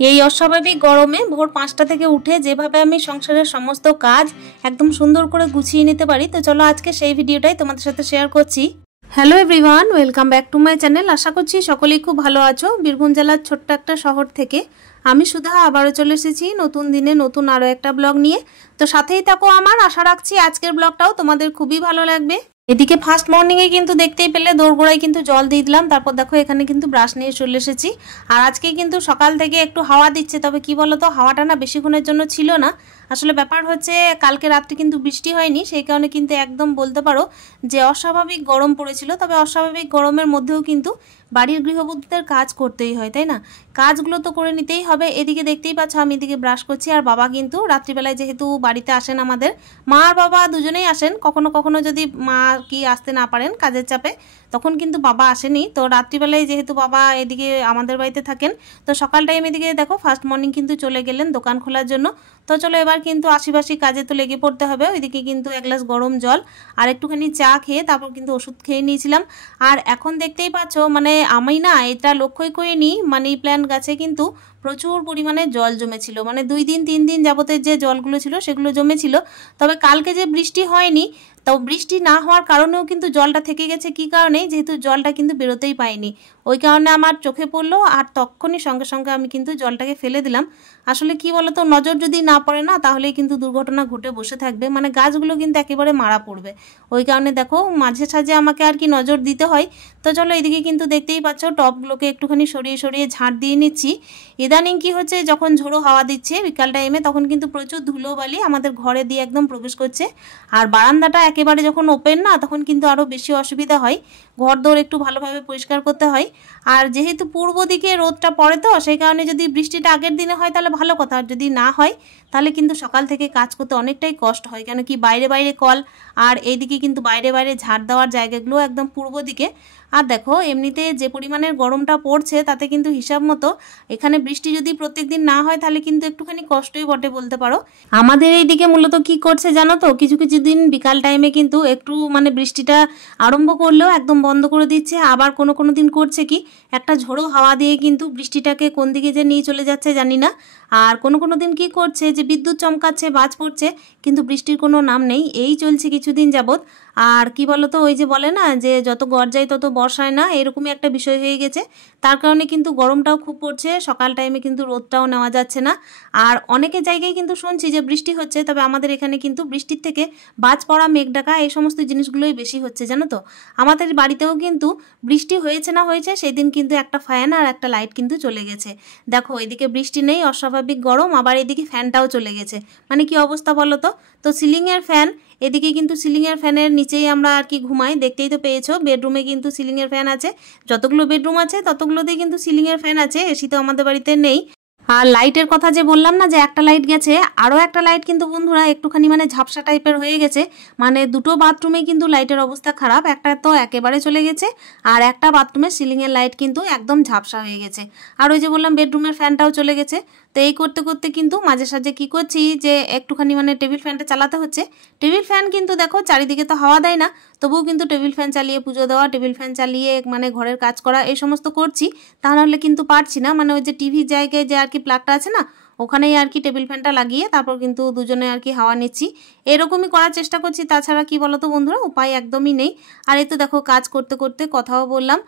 এই অস্বাভাবিক গরমে ভোর 5টা থেকে উঠে যেভাবে আমি সংসারের সমস্ত কাজ একদম সুন্দর করে গুছিয়ে নিতে পারি, তো চলো আজকে সেই ভিডিওটাই তোমাদের সাথে শেয়ার করছি। Hello everyone, welcome back to my channel. আশা করছি সকলেই খুব ভালো আছো। বীরভূম জেলার ছোট্ট একটা শহর থেকে আমি সুধা আবারও চলে এসেছি নতুন দিনে নতুন আরও একটা ব্লগ নিয়ে। তো সাথেই থাকো আমার, আশা রাখছি আজকের ব্লগটাও তোমাদের খুবই ভালো লাগবে। এদিকে ফার্স্ট মর্নিংয়ে কিন্তু দেখতেই পেলে দোরগোড়ায় কিন্তু জল দিয়ে দিলাম। তারপর দেখো এখানে কিন্তু ব্রাশ নিয়ে চলে এসেছি। আর আজকে কিন্তু সকাল থেকে একটু হাওয়া দিচ্ছে, তবে কি বলতো হাওয়াটা না বেশিক্ষণের জন্য ছিল না। আসলে ব্যাপার হচ্ছে কালকে রাত্রে কিন্তু বৃষ্টি হয়নি, সেই কারণে কিন্তু একদম বলতে পারো যে অস্বাভাবিক গরম পড়েছিল। তবে অস্বাভাবিক গরমের মধ্যেও কিন্তু বাড়ির গৃহবধূদের কাজ করতেই হয়, তাই না? কাজগুলো তো করে নিতেই হবে। এদিকে দেখতেই পাচ্ছ আমি এদিকে ব্রাশ করছি, আর বাবা কিন্তু রাত্রিবেলায় যেহেতু বাড়িতে আসেন, আমাদের মা আর বাবা দুজনেই আসেন। কখনো কখনো যদি মা কি আসতে না পারেন কাজের চাপে, তখন কিন্তু বাবা আসেনি। তো রাত্রিবেলায় যেহেতু বাবা এদিকে আমাদের বাড়িতে থাকেন, তো সকাল টাইম এদিকে দেখো ফার্স্ট মর্নিং কিন্তু চলে গেলেন দোকান খোলার জন্য। তো চলো এবার কিন্তু আশিবাসি কাজে তো লেগে পড়তে হবে। ওইদিকে কিন্তু এক গ্লাস গরম জল আর একটুখানি চা খেয়ে তারপর কিন্তু ওষুধ খেয়ে নিয়েছিলাম। আর এখন দেখতেই পাচ্ছ মানে আমি না এটা লক্ষ্যই করিনি, মানি প্ল্যান্ট গাছে কিন্তু প্রচুর পরিমাণে জল জমেছিল। মানে 2 দিন 3 দিন যাবতের যে জলগুলো ছিল সেগুলো জমেছিল। তবে কালকে যে বৃষ্টি হয়নি, তো বৃষ্টি না হওয়ার কারণেও কিন্তু জলটা থেকে গেছে। কি কারণে? যেহেতু জলটা কিন্তু বেরোতেই পাইনি, ওই কারণে আমার চোখে পড়লো আর তখনই সঙ্গে সঙ্গে আমি কিন্তু জলটাকে ফেলে দিলাম। আসলে কি বলতো, নজর যদি না পড়ে না তাহলেই কিন্তু দুর্ঘটনা ঘটে বসে থাকবে, মানে গাছগুলো কিন্তু একেবারে মারা পড়বে। ওই কারণে দেখো মাঝে সাঝে আমাকে আর কি নজর দিতে হয়। তো চলো এদিকে কিন্তু দেখতেই পাচ্ছ টবগুলোকে একটুখানি সরিয়ে সরিয়ে ঝাঁট দিয়ে নিচ্ছি। ইদানিং কি হচ্ছে, যখন ঝোড়ো হাওয়া দিচ্ছে বিকাল টাইমে, তখন কিন্তু প্রচুর ধুলোবালি আমাদের ঘরে দিয়ে একদম প্রবেশ করছে। আর বারান্দাটা একেবারে যখন ওপেন না, তখন কিন্তু আরও বেশি অসুবিধা হয়। ঘর দোর একটু ভালোভাবে পরিষ্কার করতে হয়। আর যেহেতু পূর্ব দিকে রোদটা পড়ে, তো সেই কারণে যদি বৃষ্টিটা আগের দিনে হয় তাহলে ভালো কথা, আর যদি না হয় তাহলে কিন্তু সকাল থেকে কাজ করতে অনেকটাই কষ্ট হয়। কেন কি বাইরে বাইরে কল, আর এইদিকে কিন্তু বাইরে বাইরে ঝাড় দেওয়ার জায়গাগুলো একদম পূর্ব দিকে। আর দেখো এমনিতে যে পরিমাণের গরমটা পড়ছে, তাতে কিন্তু হিসাব মতো এখানে বৃষ্টি যদি প্রত্যেকদিন না হয় তাহলে কিন্তু একটুখানি কষ্টই বটে বলতে পারো। আমাদের এইদিকে মূলত কি করছে জানো তো, কিছু কিছু দিন বিকাল টাইমে কিন্তু একটু মানে বৃষ্টিটা আরম্ভ করলেও একদম বন্ধ করে দিচ্ছে। আবার কোনো কোনো দিন করছে কি, একটা ঝোড়ো হাওয়া দিয়ে কিন্তু বৃষ্টিটাকে কোন দিকে যে নিয়ে চলে যাচ্ছে জানি না। আর কোনো কোনো দিন কি করছে যে বিদ্যুৎ চমকাচ্ছে, বাজ পড়ছে, কিন্তু বৃষ্টির কোনো নাম নেই। এই চলছে কিছুদিন যাবৎ। আর কি বলতো, ওই যে বলে না যে যত গরজায় তত বর্ষায় না, এরকমই একটা বিষয় হয়ে গেছে। তার কারণে কিন্তু গরমটাও খুব পড়ছে, সকাল টাইমে কিন্তু রোদটাও নেওয়া যাচ্ছে না। আর অনেকের জায়গায় কিন্তু শুনছি যে বৃষ্টি হচ্ছে, তবে আমাদের এখানে কিন্তু বৃষ্টির থেকে বাজ পড়া, মেঘ ডাকা এই সমস্ত জিনিসগুলোই বেশি হচ্ছে জানো তো। আমাদের বাড়িতেও কিন্তু বৃষ্টি হয়েছে না হয়েছে সেদিন কিন্তু একটা ফ্যান আর একটা লাইট কিন্তু চলে গেছে। দেখো এদিকে বৃষ্টি নেই, অস্বাভাবিক গরম, আবার এদিকে ফ্যানটাও চলে গেছে। মানে কি অবস্থা বলো তো। তো সিলিংয়ের ফ্যান, এদিকে কিন্তু সিলিংয়ের ফ্যানের নিচেই আমরা আর কি ঘুমাই, দেখতেই তো পেয়েছো। বেডরুমে কিন্তু সিলিংয়ের ফ্যান আছে, যতগুলো বেডরুম আছে ততগুলোতেই কিন্তু সিলিংয়ের ফ্যান আছে। এসি তো আমাদের বাড়িতে নেই। আর লাইটের কথা যে বললাম না যে একটা লাইট গেছে, আরও একটা লাইট কিন্তু বন্ধুরা একটুখানি মানে ঝাপসা টাইপের হয়ে গেছে। মানে দুটো বাথরুমে কিন্তু লাইটের অবস্থা খারাপ, একটা তো একেবারে চলে গেছে, আর একটা বাথরুমের সিলিংয়ের লাইট কিন্তু একদম ঝাপসা হয়ে গেছে। আর ওই যে বললাম বেডরুমের ফ্যানটাও চলে গেছে। তো এই করতে করতে কিন্তু মাঝে সাঝে কী করছি যে একটুখানি মানে টেবিল ফ্যানটা চালাতে হচ্ছে। টেবিল ফ্যান কিন্তু দেখো চারিদিকে তো হাওয়া দেয় না, তবুও কিন্তু টেবিল ফ্যান চালিয়ে পুজো দেওয়া, টেবিল ফ্যান চালিয়ে মানে ঘরের কাজ করা, এই সমস্ত করছি। তা নাহলে কিন্তু পারছি না। মানে ওই যে টিভির জায়গায় যে আর কি প্লাগটা আছে না, ওখানেই আর কি টেবিল ফ্যানটা লাগিয়ে তারপর কিন্তু দুজনে আর কি হাওয়া নিচ্ছি। এরকমই করার চেষ্টা করছি, তাছাড়া কি বলতো বন্ধুরা, উপায় একদমই নেই। আর এই তো দেখো কাজ করতে করতে কথাও বললাম।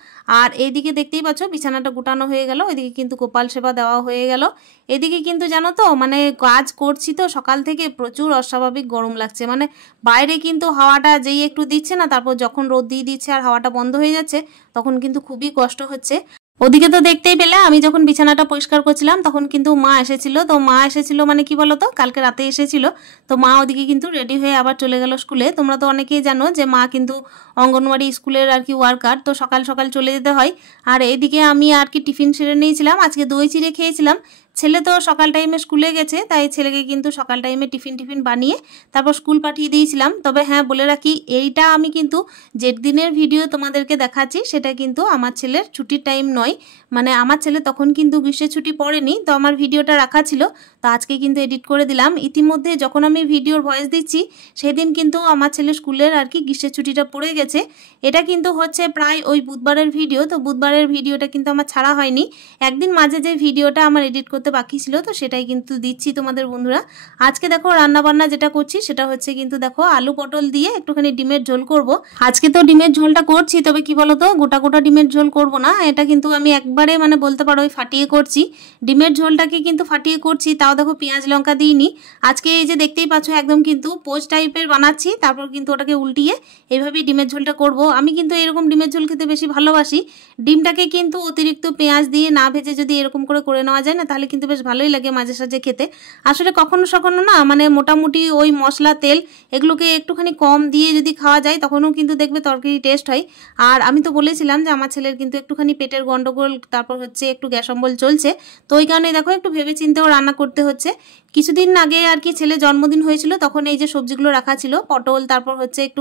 আর এইদিকে দেখতেই পাচ্ছ বিছানাটা গুটানো হয়ে গেল, এদিকে কিন্তু গোপাল সেবা দেওয়া হয়ে গেল। এদিকে কিন্তু জানো তো মানে কাজ করছি তো সকাল থেকে প্রচুর অস্বাভাবিক গরম লাগছে। মানে বাইরে কিন্তু হাওয়াটা যেই একটু দিচ্ছে না, তারপর যখন রোদ দিয়ে দিচ্ছে আর হাওয়াটা বন্ধ হয়ে যাচ্ছে, তখন কিন্তু খুবই কষ্ট হচ্ছে। ওদিকে তো দেখতেই পেলে আমি যখন বিছানাটা পরিষ্কার করছিলাম তখন কিন্তু মা এসেছিল। তো মা এসেছিল মানে কি বলতো, কালকে রাতে এসেছিল। তো মা ওদিকে কিন্তু রেডি হয়ে আবার চলে গেল স্কুলে। তোমরা তো অনেকেই জানো যে মা কিন্তু অঙ্গনওয়াড়ি স্কুলের আর কি ওয়ার্কার, তো সকাল সকাল চলে যেতে হয়। আর এদিকে আমি আর কি টিফিন সেরে নিয়েছিলাম, আজকে দই চিড়ে খেয়েছিলাম। ছেলে তো সকাল টাইমে স্কুলে গেছে, তাই ছেলেকে কিন্তু সকাল টাইমে টিফিন বানিয়ে তারপর স্কুল পাঠিয়ে দিয়েছিলাম। তবে হ্যাঁ বলে রাখি, এইটা আমি কিন্তু যে দিনের ভিডিও তোমাদেরকে দেখাচ্ছি সেটা কিন্তু আমার ছেলের ছুটির টাইম নয়। মানে আমার ছেলে তখন কিন্তু গ্রীষ্মের ছুটি পড়েনি, তো আমার ভিডিওটা রাখা ছিল, তো আজকে কিন্তু এডিট করে দিলাম। ইতিমধ্যে যখন আমি ভিডিওর ভয়েস দিচ্ছি সেদিন কিন্তু আমার ছেলে স্কুলের আর কি গ্রীষ্মের ছুটিটা পড়ে গেছে। এটা কিন্তু হচ্ছে প্রায় ওই বুধবারের ভিডিও, তো বুধবারের ভিডিওটা কিন্তু আমার ছাড়া হয়নি। একদিন মাঝে যে ভিডিওটা আমার এডিট করতে বাকি ছিল তো সেটাই কিন্তু দিচ্ছি তোমাদের বন্ধুরা। আজকে দেখো রান্নাবান্না যেটা করছি সেটা হচ্ছে কিন্তু দেখো আলু পটল দিয়ে একটুখানি ডিমের ঝোল করব। আজকে তো ডিমের ঝোলটা করছি, তবে কি বলতো গোটা গোটা ডিমের ঝোল করব না, এটা কিন্তু আমি একবারে মানে বলতে পারো ফাটিয়ে করছি। ডিমের ঝোলটাকে কিন্তু ফাটিয়ে করছি, তাও দেখো পেঁয়াজ লঙ্কা দিইনি। আজকে এই যে দেখতেই পাচ্ছ একদম কিন্তু পোস্ট টাইপের বানাচ্ছি, তারপর কিন্তু ওটাকে উল্টিয়ে এইভাবেই ডিমের ঝোলটা করব। আমি কিন্তু এরকম ডিমের ঝোল খেতে বেশি ভালোবাসি। ডিমটাকে কিন্তু অতিরিক্ত পেঁয়াজ দিয়ে না ভেজে যদি এরকম করে নেওয়া যায় না, তাহলে কিন্তু বেশ ভালোই লাগে মাঝে সাঝে খেতে। আসলে কখনো সখনো না মানে মোটামুটি ওই মশলা তেল এগুলোকে একটুখানি কম দিয়ে যদি খাওয়া যায় তখনও কিন্তু দেখবে তরকারি টেস্ট হয়। আর আমি তো বলেছিলাম যে আমার ছেলের কিন্তু একটুখানি পেটের গন্ডগোল, তারপর হচ্ছে একটু গ্যাস অম্বল চলছে, তো ওই কারণে দেখো একটু ভেবে চিন্তেও রান্না করতে হচ্ছে। কিছুদিন আগে আর কি ছেলে জন্মদিন হয়েছিল, তখন এই যে সবজিগুলো রাখা ছিল, পটল, তারপর হচ্ছে একটু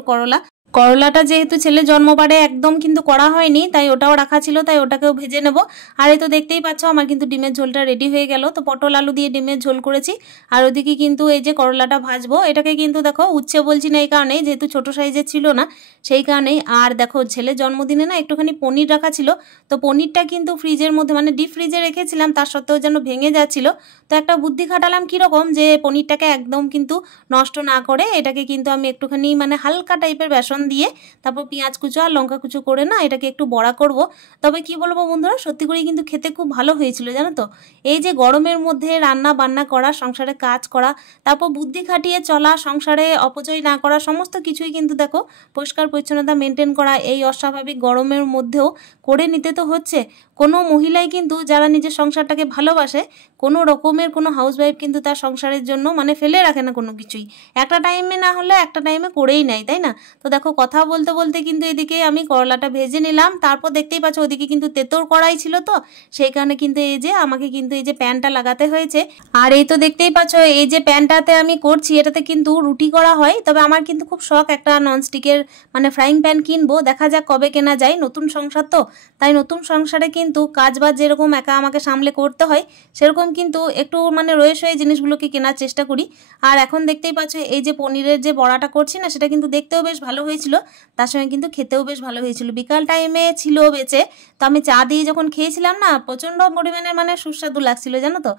করলাটা যেহেতু ছেলে জন্মবারে একদম কিন্তু করা হয়নি, তাই ওটাও রাখা ছিল, তাই ওটাকেও ভেজে নেব। আর এই তো দেখতেই পাচ্ছ আমার কিন্তু ডিমের ঝোলটা রেডি হয়ে গেল। তো পটল আলু দিয়ে ডিমের ঝোল করেছি, আর ওদিকে কিন্তু এই যে করলাটা ভাজবো। এটাকে কিন্তু দেখো উচ্ছে বলছি না এই কারণেই, যেহেতু ছোট সাইজের ছিল না সেই কারণেই। আর দেখো ছেলে জন্মদিনে না একটুখানি পনির রাখা ছিল, তো পনিরটা কিন্তু ফ্রিজের মধ্যে মানে ডিপ ফ্রিজে রেখেছিলাম, তার সত্ত্বেও যেন ভেঙে যাচ্ছিল। তো একটা বুদ্ধি খাটালাম কীরকম, যে পনিরটাকে একদম কিন্তু নষ্ট না করে এটাকে কিন্তু আমি একটুখানি মানে হালকা টাইপের বেসন দিয়ে তারপর পেঁয়াজ কুচো আর লঙ্কা কুচো করে না এটাকে একটু বড়া করব। তবে কি বলবো বন্ধুরা, সত্যি করেই কিন্তু খেতে খুব ভালো হয়েছিল জানো তো। এই যে গরমের মধ্যে রান্না বান্না করা, সংসারে কাজ করা, তারপর বুদ্ধি খাটিয়ে চলা, সংসারে অপচয় না করা, সমস্ত কিছুই কিন্তু দেখো পরিষ্কার পরিচ্ছন্নতা মেনটেন করা এই অস্বাভাবিক গরমের মধ্যেও করে নিতে তো হচ্ছে। কোনো মহিলাই কিন্তু যারা নিজের সংসারটাকে ভালোবাসে, কোনো রকমের কোনো হাউসওয়াইফ কিন্তু তার সংসারের জন্য মানে ফেলে রাখে না কোনো কিছুই, একটা টাইমে না হলে একটা টাইমে করেই নেয়, তাই না। তো দেখো কথা বলতে বলতে কিন্তু এদিকে আমি করলাটা ভেজে নিলাম, তারপর দেখতেই পাচ্ছ ওদিকে কিন্তু তেঁতোর কড়াই ছিল, তো সেই কারণে কিন্তু এই যে আমাকে কিন্তু এই যে প্যানটা লাগাতে হয়েছে। আর এই তো দেখতেই পাচ্ছ এই যে প্যানটাতে আমি করছি এটাতে কিন্তু রুটি করা হয়, তবে আমার কিন্তু খুব শখ একটা ননস্টিকের মানে ফ্রাইং প্যান কিনবো, দেখা যাক কবে কেনা যায়। নতুন সংসার তো, তাই নতুন সংসারে কিন্তু কাজ বাজ যেরকম একা আমাকে সামলে করতে হয় সেরকম কিন্তু একটু মানে রয়েছে এই জিনিসগুলোকে কেনার চেষ্টা করি। আর এখন দেখতেই পাচ্ছ এই যে পনিরের যে বড়াটা করছি না সেটা কিন্তু দেখতেও বেশ ভালো হয়েছিল, তার সঙ্গে কিন্তু খেতেও বেশ ভালো হয়েছিল। বিকাল টাইমে ছিল বেঁচে, তো আমি চা দিয়ে যখন খেয়েছিলাম না প্রচণ্ড পরিমাণে মানে সুস্বাদু লাগছিল জানো তো।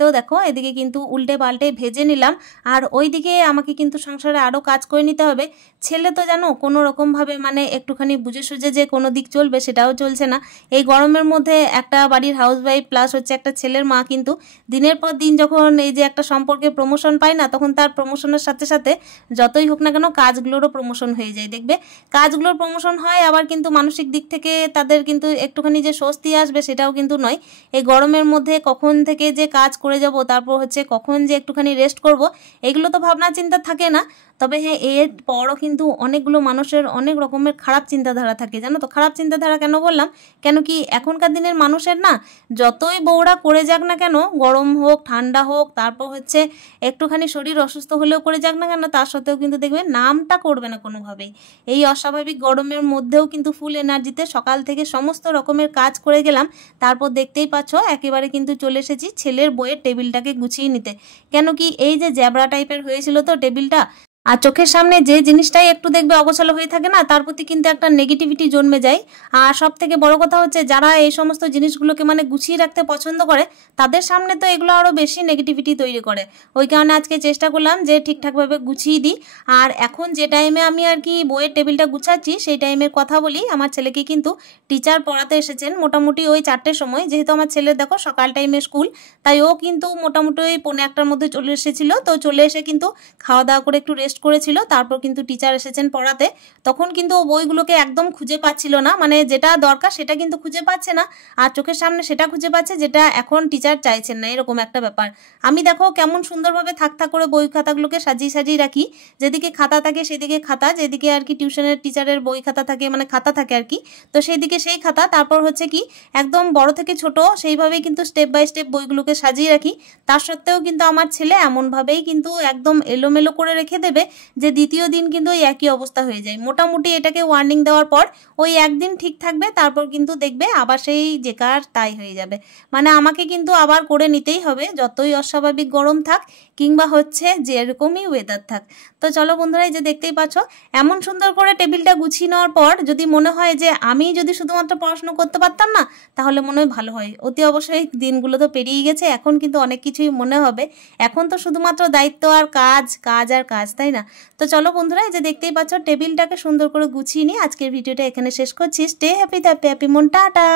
তো দেখো এদিকে কিন্তু উল্টে পাল্টে ভেজে নিলাম, আর ওইদিকে আমাকে কিন্তু সংসারে আরও কাজ করে নিতে হবে। ছেলে তো জানো কোনো রকমভাবে মানে একটুখানি বুঝে সুঝে যে কোনো দিক চলবে সেটাও চলছে না। এই গরমের মধ্যে একটা বাড়ির হাউসওয়াইফ প্লাস হচ্ছে একটা ছেলের মা কিন্তু দিনের পর দিন যখন এই যে একটা সম্পর্কে প্রমোশন পায় না, তখন তার প্রমোশনের সাথে সাথে যতই হোক না কেন কাজগুলোরও প্রমোশন হয়ে যায়। দেখবে কাজগুলোর প্রমোশন হয়, আবার কিন্তু মানসিক দিক থেকে তাদের কিন্তু একটুখানি যে স্বস্তি আসবে সেটাও কিন্তু নয়। এই গরমের মধ্যে কখন থেকে যে কাজ করে যাব, তারপর হচ্ছে কখন যে একটুখানি রেস্ট করব, এগুলো তো ভাবনা চিন্তা থাকে না। তবে হ্যাঁ এর পরও কিন্তু অনেকগুলো মানুষের অনেক রকমের খারাপ চিন্তাধারা থাকে জানো তো। খারাপ চিন্তাধারা কেন বললাম, কেন কি এখনকার দিনের মানুষের না যতই বউরা করে যাক না কেন, গরম হোক ঠান্ডা হোক, তারপর হচ্ছে একটুখানি শরীর অসুস্থ হলেও করে যাক না কেন, তার সত্ত্বেও কিন্তু দেখবে নামটা করবে না কোনোভাবেই। এই অস্বাভাবিক গরমের মধ্যেও কিন্তু ফুল এনার্জিতে সকাল থেকে সমস্ত রকমের কাজ করে গেলাম। তারপর দেখতেই পাচ্ছ একেবারে কিন্তু চলে এসেছি ছেলের বইয়ের টেবিলটাকে গুছিয়ে নিতে। কেন কি এই যে জ্যাবরা টাইপের হয়েছিল তো টেবিলটা, আর চোখের সামনে যে জিনিসটাই একটু দেখবে অগোছালো হয়ে থাকে না তার প্রতি কিন্তু একটা নেগেটিভিটি জন্মে যায়। আর সব থেকে বড় কথা হচ্ছে যারা এই সমস্ত জিনিসগুলোকে মানে গুছিয়ে রাখতে পছন্দ করে তাদের সামনে তো এগুলো আরও বেশি নেগেটিভিটি তৈরি করে। ওই কারণে আজকে চেষ্টা করলাম যে ঠিকঠাকভাবে গুছিয়ে দিই। আর এখন যে টাইমে আমি আর কি বইয়ের টেবিলটা গুছাচ্ছি সেই টাইমের কথা বলি, আমার ছেলেকে কিন্তু টিচার পড়াতে এসেছেন মোটামুটি ওই 4টের সময়। যেহেতু আমার ছেলের দেখো সকাল টাইমে স্কুল, তাই ও কিন্তু মোটামুটি ওই 1:45-র মধ্যে চলে এসেছিল। তো চলে এসে কিন্তু খাওয়া দাওয়া করে একটু রেস্ট করেছিল, তারপর কিন্তু টিচার এসেছেন পড়াতে। তখন কিন্তু ও বইগুলোকে একদম খুঁজে পাচ্ছিল না, মানে যেটা দরকার সেটা কিন্তু খুঁজে পাচ্ছে না, আর চোখের সামনে সেটা খুঁজে পাচ্ছে যেটা এখন টিচার চাইছেন না, এরকম একটা ব্যাপার। আমি দেখো কেমন সুন্দরভাবে থাক করে বই খাতাগুলোকে সাজিয়ে সাজিয়ে রাখি, যেদিকে খাতা থাকে সেদিকে খাতা, যেদিকে আর কি টিউশনের টিচারের বই খাতা থাকে মানে খাতা থাকে আর কি, তো সেই দিকে সেই খাতা, তারপর হচ্ছে কি একদম বড় থেকে ছোট সেইভাবেই কিন্তু স্টেপ বাই স্টেপ বইগুলোকে সাজিয়ে রাখি। তার সত্ত্বেও কিন্তু আমার ছেলে এমনভাবেই কিন্তু একদম এলোমেলো করে রেখে দেবে যে দ্বিতীয় দিন কিন্তু ওই একই অবস্থা হয়ে যায়। মোটামুটি এটাকে ওয়ার্নিং দেওয়ার পর ওই একদিন ঠিক থাকবে, তারপর কিন্তু দেখবে আবার সেই যে কার তাই হয়ে যাবে। মানে আমাকে কিন্তু আবার করে নিতেই হবে, যতই অস্বাভাবিক গরম থাক কিংবা হচ্ছে যেরকমই ওয়েদার থাক। তো চলো বন্ধুরা, এই যে দেখতেই পাচ্ছ এমন সুন্দর করে টেবিলটা গুছিয়ে নেওয়ার পর যদি মনে হয় যে আমি যদি শুধুমাত্র পড়াশোনা করতে পারতাম না, তাহলে মনে হয় ভালো হয়। অতি অবশ্যই দিনগুলো তো পেরিয়ে গেছে, এখন কিন্তু অনেক কিছুই মনে হবে। এখন তো শুধুমাত্র দায়িত্ব আর কাজ, কাজ আর কাজ, তাই না? তো চলো বন্ধুরা, এই যে দেখতেই পাচ্ছ টেবিলটাকে সুন্দর করে গুছিয়ে নিয়ে আজকের ভিডিওটা এখানে শেষ করছি। স্টে হ্যাপি, হ্যাপি মন, টাটা।